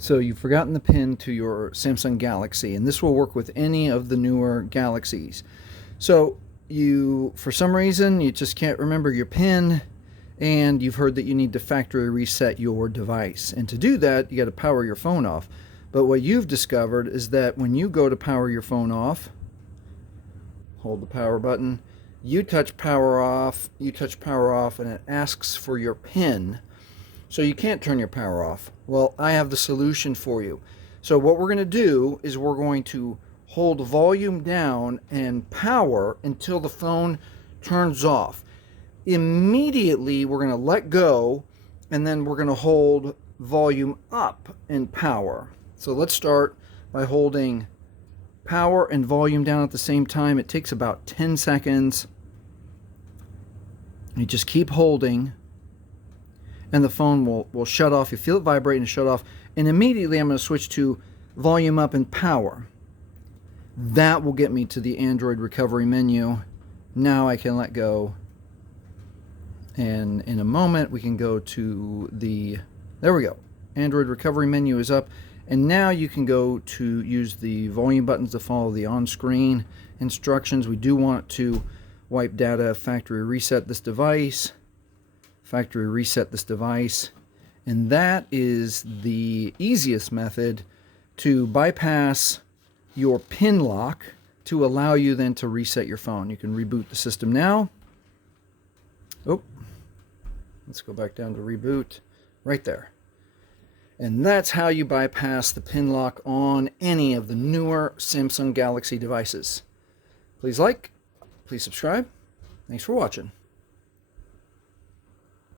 So you've forgotten the pin to your Samsung Galaxy, and this will work with any of the newer Galaxies. So for some reason, you just can't remember your pin, and you've heard that you need to factory reset your device. And to do that, you got to power your phone off. But what you've discovered is that when you go to power your phone off, hold the power button, you touch power off, and it asks for your pin. So you can't turn your power off. Well, I have the solution for you. So what we're going to do is we're going to hold volume down and power until the phone turns off. Immediately, we're going to let go, and then we're going to hold volume up and power. So let's start by holding power and volume down at the same time. It takes about 10 seconds. You just keep holding, and the phone will shut off. You feel it vibrate and shut off. And immediately I'm going to switch to volume up and power. That will get me to the Android recovery menu. Now I can let go. And in a moment we can go to there we go. Android recovery menu is up. And now you can go to use the volume buttons to follow the on-screen instructions. We do want to wipe data, factory reset this device. Factory reset this device, and that is the easiest method to bypass your pin lock to allow you then to reset your phone. You can reboot the system now. Oh, let's go back down to reboot right there. And that's how you bypass the pin lock on any of the newer Samsung Galaxy devices. Please like, please subscribe. Thanks for watching.